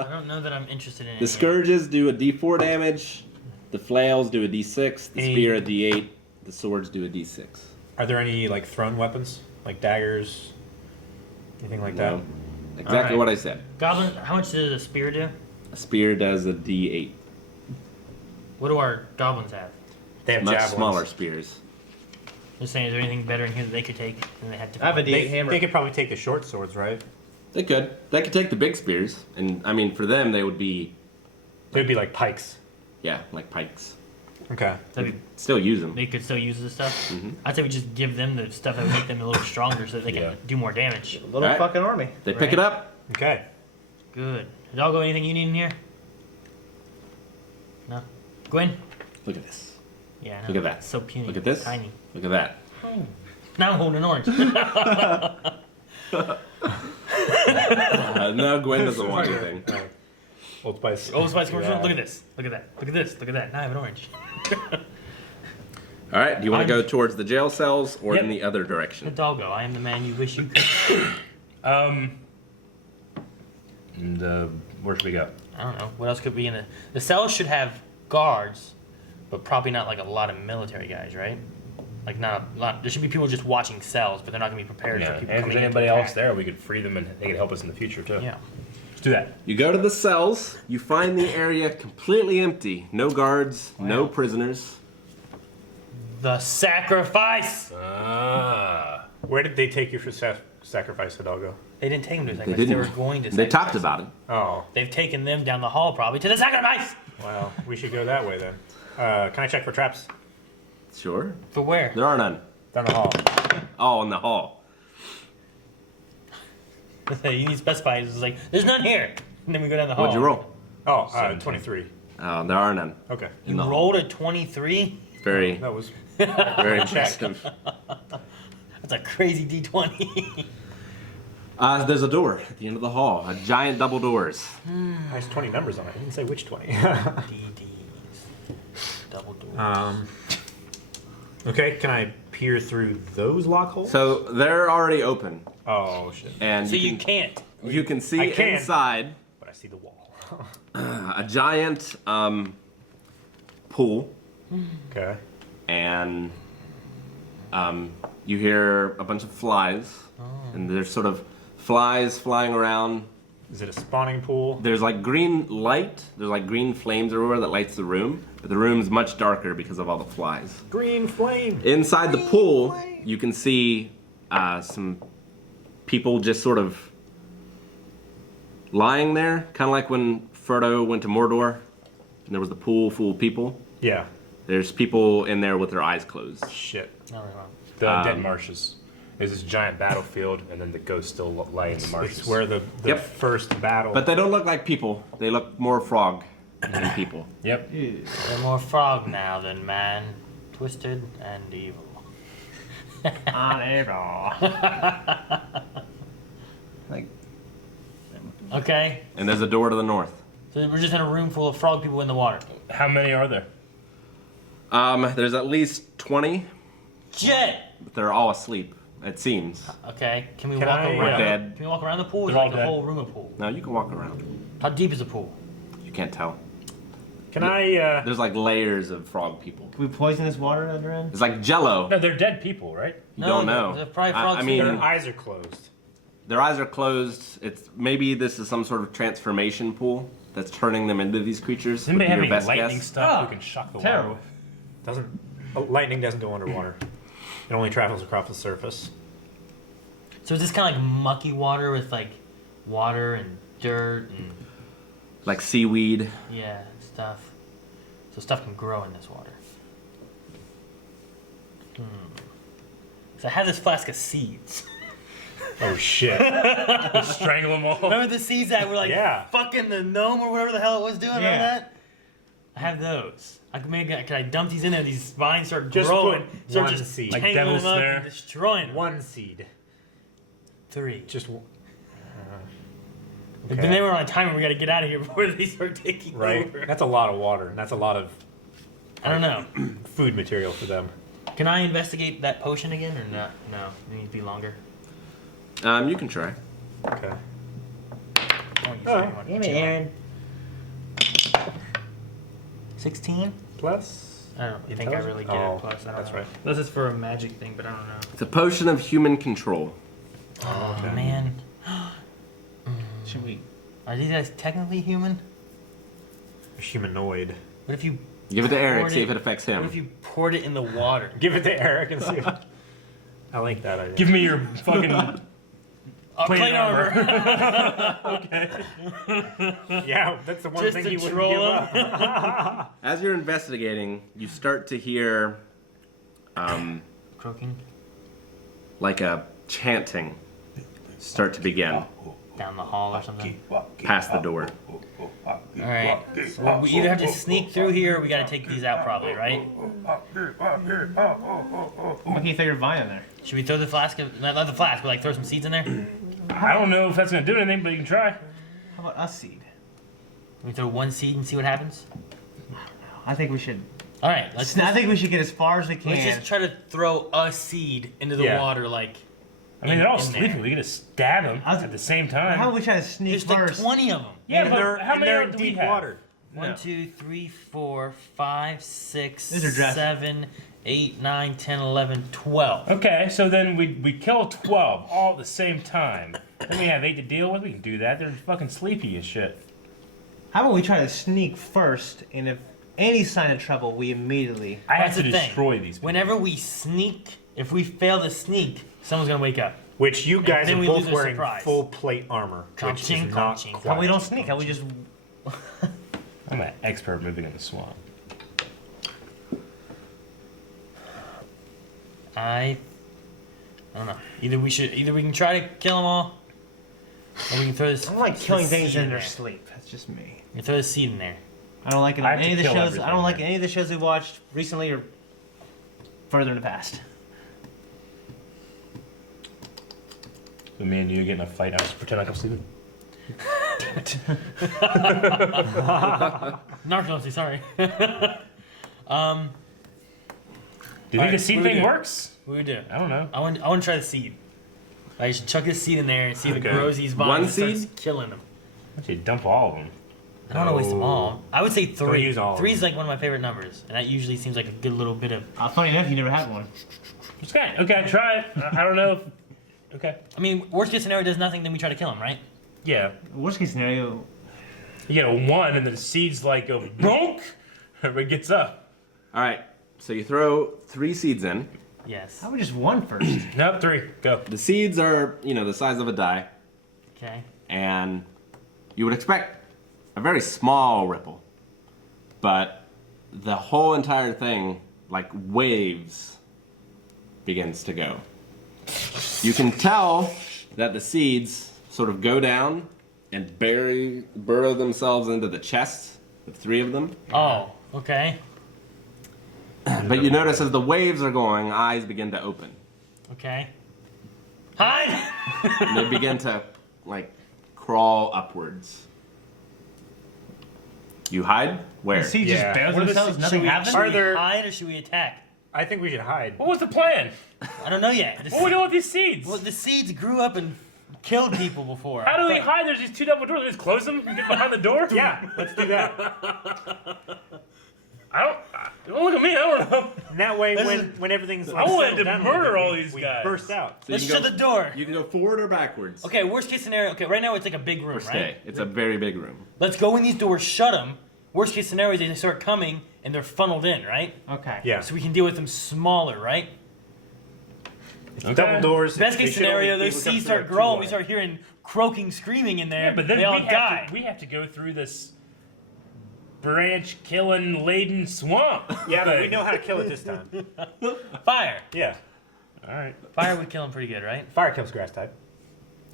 I don't know that I'm interested in it. The scourges do a D4 damage. The flails do a D6. The Any- spear a D8. The swords do a D6. Are there any like thrown weapons, like daggers, anything like No. that? Exactly Alright. what I said. Goblin, how much does a spear do? A spear does a D8. What do our goblins have? They have Much javelins. smaller spears. Just saying, is there anything better in here that they could take than they have to? I have a They, D8 hammer. they could probably take the short swords, right? They could. They could take the big spears. And, I mean, for them, they would be They'd be like pikes. Yeah, like pikes. Okay. That'd be, Still use them. they could still use this stuff. Mm-hmm. I'd say we just give them the stuff that would make them a little stronger, so that they can Yeah. do more damage. Little Alright. fucking army. They pick it up. Okay. Good. Doggo, anything you need in here? No. Gwen? Look at this. Yeah. No. Look at that. It's so puny. Look at this. Tiny. Look at that. Now I'm holding an orange. No, Gwen doesn't want anything. Alright. Old Spice. Old Spice commercial. Yeah. Look at this. Look at that. Look at this. Look at that. Now I have an orange. All right. Do you want to go towards the jail cells or in Yep. the other The direction? doggo. I am the man you wish you could. Where should we go? I don't know. What else could be in the cells should have guards, but probably not like a lot of military guys, right? Like not a lot. There should be people just watching cells, but they're not gonna be prepared Yeah. for And people if coming there's in. to anybody else attack. there, we could free them and they could help us in the future too. Yeah. Let's do that. You go to the cells. You find the area completely empty. No guards. No Wow. prisoners. The sacrifice. Where did they take you for sacrifice, Hidalgo? They didn't take them to the They sacrifice. They didn't. were going to. They talked sacrifice. about it. Oh, They've taken them down the hall probably to the sacrifice. well, we should go that way then. Can I check for traps? Sure. For where? There are none. Down the hall. Oh, in the hall. You need to specify. It's like there's none here, and then we go down the hall. What'd you roll? Oh, 17. 23. Oh, there are none. Okay. In You the hall. rolled a 23. Very, That was very impressive. That's a crazy D20. There's a door at the end of the hall. A giant double doors. has 20 numbers on it. I didn't say which 20. DDs. Double door. Okay, can I peer through those lock holes? So they're already open, Oh shit! and So you can't. you can see I can. inside But I see the wall. a giant pool, Okay. and you hear a bunch of flies, and there's sort of flies flying around. Is it a spawning pool? There's like green light. There's like green flames everywhere that lights the room, but the room's much darker because of all the flies. Green flame. Inside the pool, you can see some people just sort of lying there, kind of like when Frodo went to Mordor, and there was the pool full of people. Yeah. There's people in there with their eyes closed. Shit. No, no, no. The dead marshes. There's this giant battlefield, and then the ghosts still lie in the marshes. It's where the Yep. first battle. But they don't look like people. They look more frog than people. Yep. They're more frog now than man. Twisted and evil. Like, Okay. And there's a door to the north. So we're just in a room full of frog people in the water. How many are there? There's at least 20, Shit! but they're all asleep, it seems. Okay. Can we Can walk I, around? dead. Can we walk around the pool? Or is They're it all like a dead. whole room of pool? No, you can walk around. How deep is the pool? You can't tell. Can I? There's like layers of frog people. can we poison this water that they're in? It's like Jello. No, they're dead people, right? You don't know. They're probably I frogs. mean, Their eyes are closed. their eyes are closed. It's maybe this is some sort of transformation pool that's turning them into these creatures. Does anybody would have be any your best lightning guess. stuff Ah, we can shock the terrible. water Doesn't lightning doesn't go underwater. It only travels across the surface. So is this kind of like mucky water with like water and dirt and Like seaweed. yeah stuff? So stuff can grow in this water. So I have this flask of seeds. Oh shit! with? Strangle them all. Remember the seeds that were like Yeah. fucking the gnome or whatever the hell it was doing? Remember Yeah. that? I have those. Can I dump these in there? These vines start Just growing, put start one just seed. Like tangling devil's them up snare. and destroying them. One seed. 3. Just. But then we're on a timer. We got to get out of here before they start taking Right. over. That's a lot of water, and that's a lot of I don't know. food material for them. Can I investigate that potion again or not? No, it needs to be longer. You can try. Okay. Oh, you Oh. said you wanted Damn to it, do one. Aaron. 16? Plus. I don't think I really get Oh, it. Plus, I don't that's know. right. This is for a magic thing, but I don't know. It's a potion of human control. Oh Okay. man, Should we? are these guys technically human? Humanoid. What if you? Give it to Eric, poured see if it affects What him. if you poured it in the water? Give it to Eric and see. I like that idea. Give me your fucking Plate armor. Yeah, that's the one Just thing to he wouldn't troll give him. up. As you're investigating, you start to hear Croaking like a chanting start to begin down the hall or something. past the door. All right. So we either have to sneak through here, or we got to take these out probably, right? What can you throw your vine in there? Should we throw the flask? Not the flask, but like throw some seeds in there. I don't know if that's gonna do anything, but you can try. How about a seed? We throw one seed and see what happens. I think we should. All right. I think we should get as far as we can. Let's just try to throw a seed into the Yeah. water, like. I mean, they're all in sleeping. there. We can just stab them at the same time. How about we try to sneak There's like first? 20 of them. Yeah, and but they're, how and many they're do in we deep have? water. 1, 2, 3, 4, 5, 6, These are dressed. 7, 8, 9, 10, 11, 12. Okay, so then we kill 12 all at the same time. Then we have 8 to deal with. We can do that. They're fucking sleepy as shit. How about we try to sneak first, and if any sign of trouble, we immediately. I have That's to the thing. destroy these people. Whenever we sneak, if we fail to sneak, someone's gonna wake up. Which you guys then are we both lose our wearing surprise. full plate armor, which is Conching, not conching. quite. How we don't sneak? How we just. I'm an expert moving in the swamp. I don't know. Either we can try to kill them all, or we can throw this. I don't like killing this things seed in their there. sleep. That's just me. We can throw the seed in there. I don't like it I on have any of to the kill shows. I everything don't like there. any of the shows we've watched recently or further in the past. So me and you get in a fight. I just pretend like I'm sleeping. Narcolepsy, sorry. Do you think Alright, the seed what do we thing do? works? What do we do? I don't know. I want to try the seed. I should chuck this seed in there and see if Okay. it grows these vines One and starts seed? killing them. Why don't you dump all of them? I don't want to waste them all. I would say 3. use all of 3 is like one of my favorite numbers, and that usually seems like a good little bit of. Funny enough, you never had one. Okay, try it. I don't know. Okay. I mean, worst case scenario does nothing, then we try to kill him, right? Yeah. Worst case scenario, You get a 1 and the seed's like a bonk. Everybody gets up. All right, so you throw 3 seeds in. Yes. how about just one first? Nope, 3. Go. The seeds are, the size of a die, Okay. and you would expect a very small ripple, but the whole entire thing, like waves, begins to go. You can tell that the seeds sort of go down and burrow themselves into the chest of 3 of them. Oh, okay. But you notice as the waves are going, eyes begin to open. Okay. Hide! And they begin to, crawl upwards. You hide? Where? The seed Yeah. just bears What are the themselves, seeds? nothing Should happens? Are we there- hide or should we attack? I think we should hide. What was the plan? I don't know yet. What are we doing with these seeds? Well, the seeds grew up and killed people before. How do we I thought- hide? There's these 2 double doors. We just close them and get behind the door? Yeah, let's do that. Don't look at me. I don't know. And that way, when everything's I wanted settled to down a murder little bit, all these we guys. burst out. So Let's you can shut the door. You can go forward or backwards. Okay, worst case scenario. Okay, right now it's like a big room, Or stay. right? It's a very big room. Let's go in these doors, shut them. Worst case scenario is they start coming and they're funneled in, right? Okay. Yeah. So we can deal with them smaller, right? Double doors. Best they case should only scenario, be those able to come seeds through, start like, 2 growing. We wide. start hearing croaking, screaming in there. Yeah, but then they all die. we have to go through this branch killing laden swamp. Yeah, but we thing. know how to kill it this time. Fire. Yeah. All right. Fire would kill them pretty good, right? Fire kills grass type.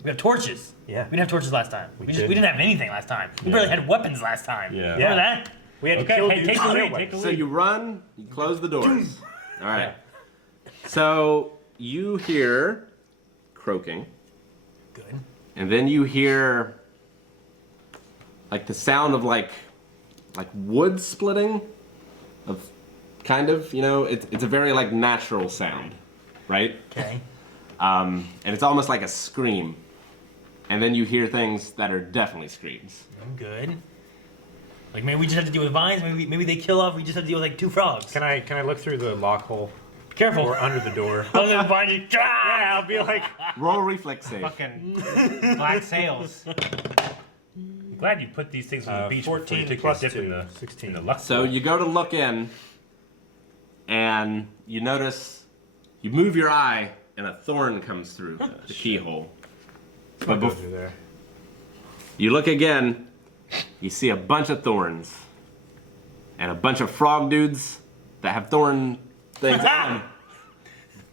We have torches. Yeah. We didn't have torches last time. We did. didn't have anything last time. We Yeah. barely had weapons last time. Yeah. Remember that? We had to Okay, kill hey, dudes take the with their lead, take weapons. the So you run, you close the doors. All right. Yeah. So you hear croaking, Good. and then you hear like the sound of like wood splitting, of kind of, it's a very like natural sound, right? Okay. And it's almost like a scream. And then you hear things that are definitely screams. Good. Like maybe we just have to deal with vines. Maybe they kill off. We just have to deal with like 2 frogs. Can I look through the lock hole Careful. or under the door? I was gonna find you. Yeah, I'll be like, Roll reflex save. Fucking black sails. I'm glad you put these things on the beach before you 14 took your plus dip 2, in the 16. in the luck. So you go to look in, and you notice, you move your eye, and a thorn comes through the keyhole. But Go bef- through there. you look again, you see a bunch of thorns. And a bunch of frog dudes that have thorn things on them.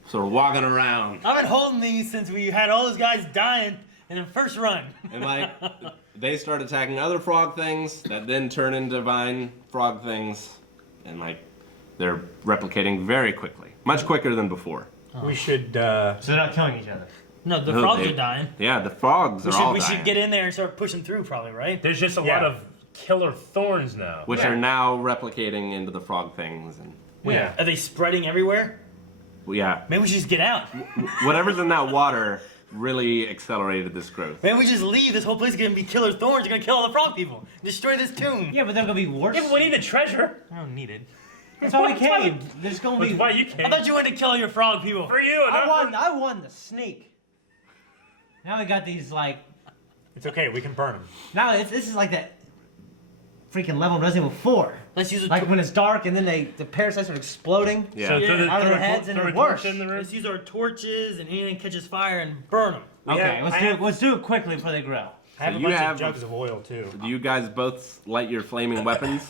Sort of walking around. I've been holding these since we had all those guys dying in the first run. And like, they start attacking other frog things that then turn into vine frog things. And like, they're replicating very quickly. Much quicker than before. We should. So they're not killing each other. No, the No, frogs they- are dying. Yeah, the frogs are all We dying. should get in there and start pushing through, probably, right? There's just a Yeah. lot of killer thorns now. Which are now replicating into the frog things. And Yeah. Are they spreading everywhere? well, yeah, Maybe we should just get out. whatever's in that water really accelerated this growth. Maybe we just leave. This whole place is gonna be killer thorns. They're gonna kill all the frog people. Destroy this tomb. Yeah, but they're gonna be worse. Yeah, but we need the treasure. I don't need it. That's why we came. There's gonna That's be. why you I came. thought you wanted to kill your frog people. For you. I won the snake. Now we got these like. It's okay. We can burn them. Now this is like that freaking level in Resident Evil 4. Let's use a Like when it's dark and then the parasites are exploding. Yeah. So throw the, Out of throw their a heads tor- and throw a they're torch worse. in the room. let's use our torches and anything that catches fire and burn them. Okay, have- let's do it quickly before they grow. I have So a you bunch have- of jugs of oil too. Do you guys both light your flaming weapons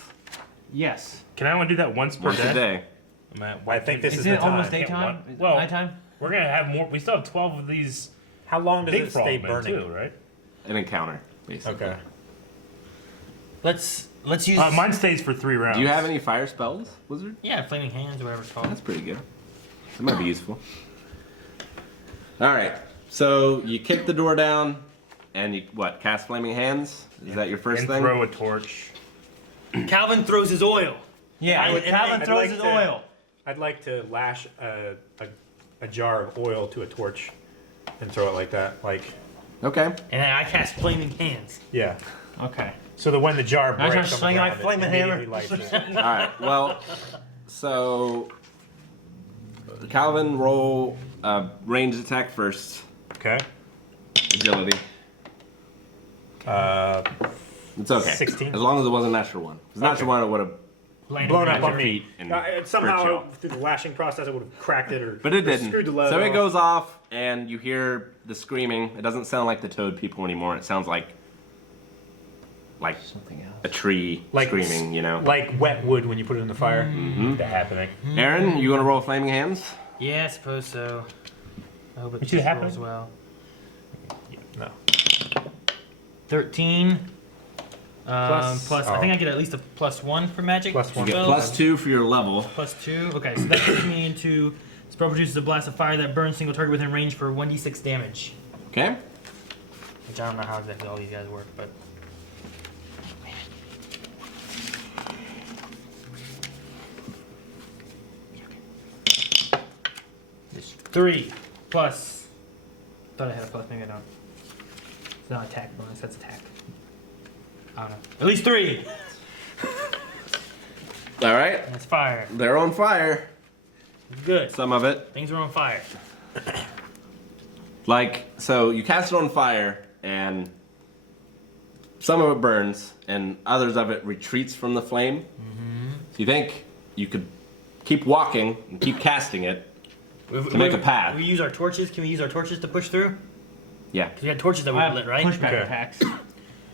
Yes. Can I only do that once per once a day? I'm at I think this Is is it the time. almost daytime? what? Well- Nighttime? We're gonna have more. We still have 12 of these How long does big it stay frogmen burning? too, right? An encounter, basically. Okay. Let's use. Mine stays for 3 rounds. Do you have any fire spells, wizard? Yeah, flaming hands or whatever it's called. That's pretty good. That might be useful. All right. So you kick the door down, and you cast flaming hands? Is that your first and thing? throw a torch. Calvin throws his oil. Yeah, I would- Calvin I'd throws like his to- oil. I'd like to lash a jar of oil to a torch and throw it like that. Like, Okay. And I cast flaming hands. yeah. Okay. So that when the jar I breaks, start on the swinging my ground, it flaming hammer. immediately lights it. All right. Well, so Calvin, roll ranged attack first. Okay. Agility. It's okay. 16. As long as it wasn't an extra one. If it's an extra one, it would have. Landing Blown right up on your me. feet and hurt you. Somehow, through the lashing process, I would have cracked it or, But it or didn't. screwed the leather So it off. goes off, and you hear the screaming. It doesn't sound like the toad people anymore. It sounds like Something else. a tree Like- screaming. You know. Like wet wood when you put it in the fire. That happening. Aaron, you gonna roll flaming hands? Yeah, I suppose so. I hope it You see it just happen? rolls well. No. 13. Plus- I oh. think I get at least a +1 for magic. Plus one. You get spells. +2 for your level. +2. Okay, so that puts me into. Spell produces a blast of fire that burns single target within range for 1d6 damage. Okay. Which I don't know how exactly all these guys work, but. It's 3 plus. Thought I had a plus, maybe I don't. It's not attack bonus, that's attack. I don't know. At least 3! All right. And it's fire. They're on fire. Good. Some of it. Things are on fire. So you cast it on fire, and some of it burns, and others of it retreats from the flame. So you think you could keep walking and keep casting it. To make a path. We use our torches. Can we use our torches to push through? Yeah. Because we had torches that we I have lit, right? pushback Okay. attacks.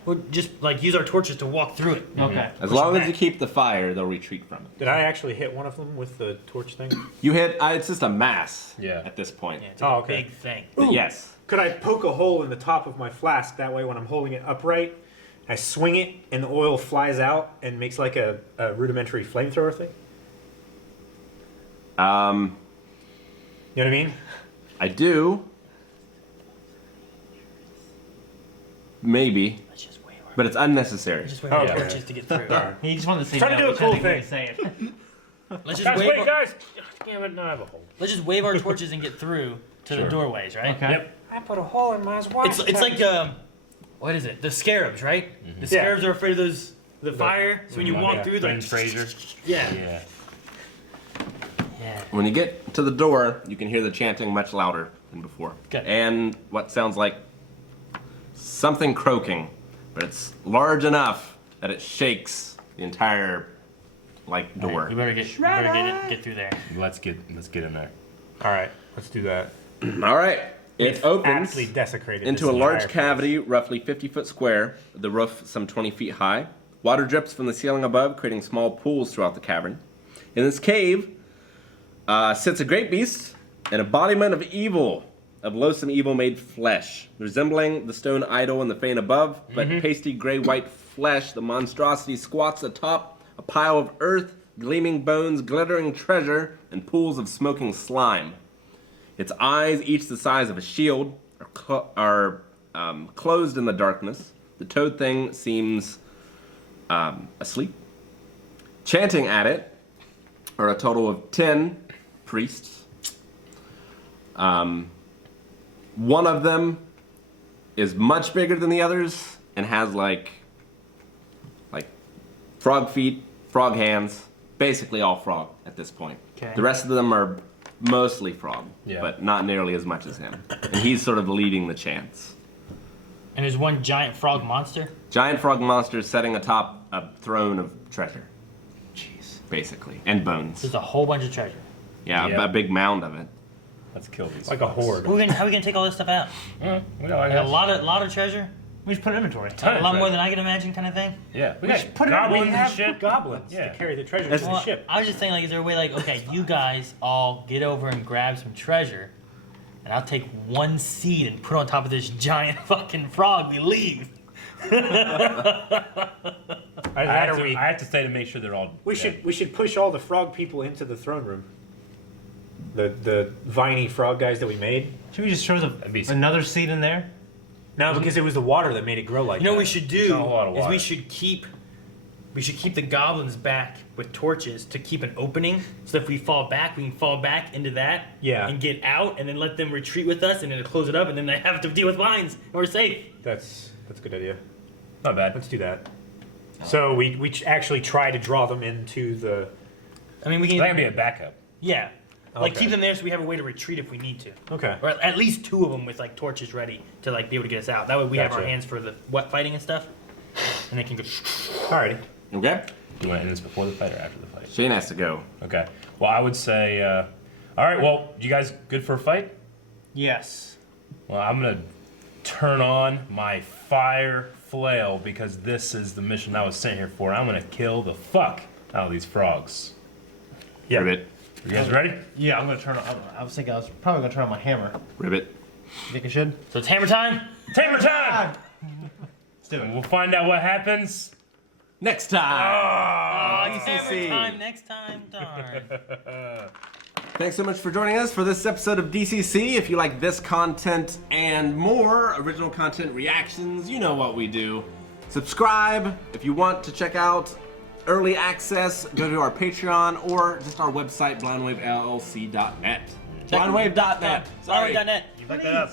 We'll just use our torches to walk through it. Okay. As Push long it as you back. keep the fire, they'll retreat from it. Did I actually hit one of them with the torch thing? You hit. It's just a mass. Yeah. At this point. Yeah, it's like Oh, a okay. big thing. Yes. Could I poke a hole in the top of my flask? That way, when I'm holding it upright, I swing it and the oil flies out and makes like a rudimentary flamethrower thing. You know what I mean? I do. Maybe, Let's just wave our, but it's unnecessary. let's just wave our Okay. torches to get through. He just wanted to say Trying to no, do a which cool I think we thing. say it. Let's just Guys, wave. wait, Our, guys! Damn it, no, I have a hole. let's just wave our torches and get through to the doorways, right? Okay. Yep. I put a hole in my watch. It's like what is it? The scarabs, right? The Yeah. scarabs are afraid of the fire. So when you walk through, they're Brendan Fraser. yeah. Yeah. Yeah. When you get to the door, you can hear the chanting much louder than before. Good. And what sounds like something croaking, but it's large enough that it shakes the entire door. We better get through there. Let's get in there. All right, let's do that. All right. It opens Absolutely desecrated into a this large entire cavity, roughly 50 foot square, the roof some 20 feet high. Water drips from the ceiling above, creating small pools throughout the cavern. In this cave sits a great beast, an embodiment of evil, of loathsome evil made flesh. Resembling the stone idol in the fane above, but pasty gray-white flesh, the monstrosity squats atop a pile of earth, gleaming bones, glittering treasure, and pools of smoking slime. Its eyes, each the size of a shield, are closed in the darkness. The toad thing seems asleep. Chanting at it are a total of 10 priests. One of them is much bigger than the others and has like frog feet, frog hands, basically all frog at this point. Okay. The rest of them are mostly frog, Yeah. but not nearly as much as him. And he's sort of leading the chants. And there's one giant frog monster. Giant frog monster sitting atop a throne of treasure. Jeez. Basically. And bones. There's a whole bunch of treasure. Yeah, Yeah. a big mound of it. Let's kill these. Like a fucks. horde. How are we gonna take all this stuff out? We got Like a lot of treasure. We should put an inventory. Ton A of lot more treasure. than I can imagine, kind of thing. Yeah, we should got put it on- we goblins and have shit. goblins Yeah. to carry the treasure to That's- the Well, ship. I was just saying, like, is there a way, like, okay, you guys all get over and grab some treasure, and I'll take one seed and put it on top of this giant fucking frog. We leave. I have to stay to make sure they're all. We should push all the frog people into the throne room. The viney frog guys that we made. Should we just throw be- another seed in there? No, because it was the water that made it grow like You know that. what we should It's not a lot do of is water. we should keep the goblins back with torches to keep an opening, so if we fall back, we can fall back into that Yeah. and get out, and then let them retreat with us, and then close it up, and then they have to deal with vines, and we're safe. That's a good idea. Not bad. Let's do that. So we actually try to draw them into the. I mean, we That can can, be a backup. yeah, like Okay. keep them there so we have a way to retreat if we need to, Okay. or at least two of them with like torches ready to like be able to get us out. That way we have our Gotcha. hands for the fighting and stuff, and they can go. Alrighty. Okay? Do you want to end this before the fight or after the fight? Shane has to go. Okay. Well, I would say, all right. Well, you guys good for a fight? Yes. Well, I'm gonna turn on my fire flail because this is the mission I was sent here for. I'm gonna kill the fuck out of these frogs. Yeah. Ribbit. You guys ready? Yeah, I'm gonna turn on. I was thinking I was probably gonna turn on my hammer. Ribbit. You think I should? So it's hammer time. Hammer time! Let's do And it. we'll find out what happens. Next time. Oh, it's DCC. hammer time next time. Darn. Thanks so much for joining us for this episode of DCC. If you like this content and more, original content, reactions, you know what we do. Subscribe. If you want to check out early access, go to our Patreon or just our website, blindwavellc.net. Blindwave.net. Sorry. Blindwave.net. You fucked that up.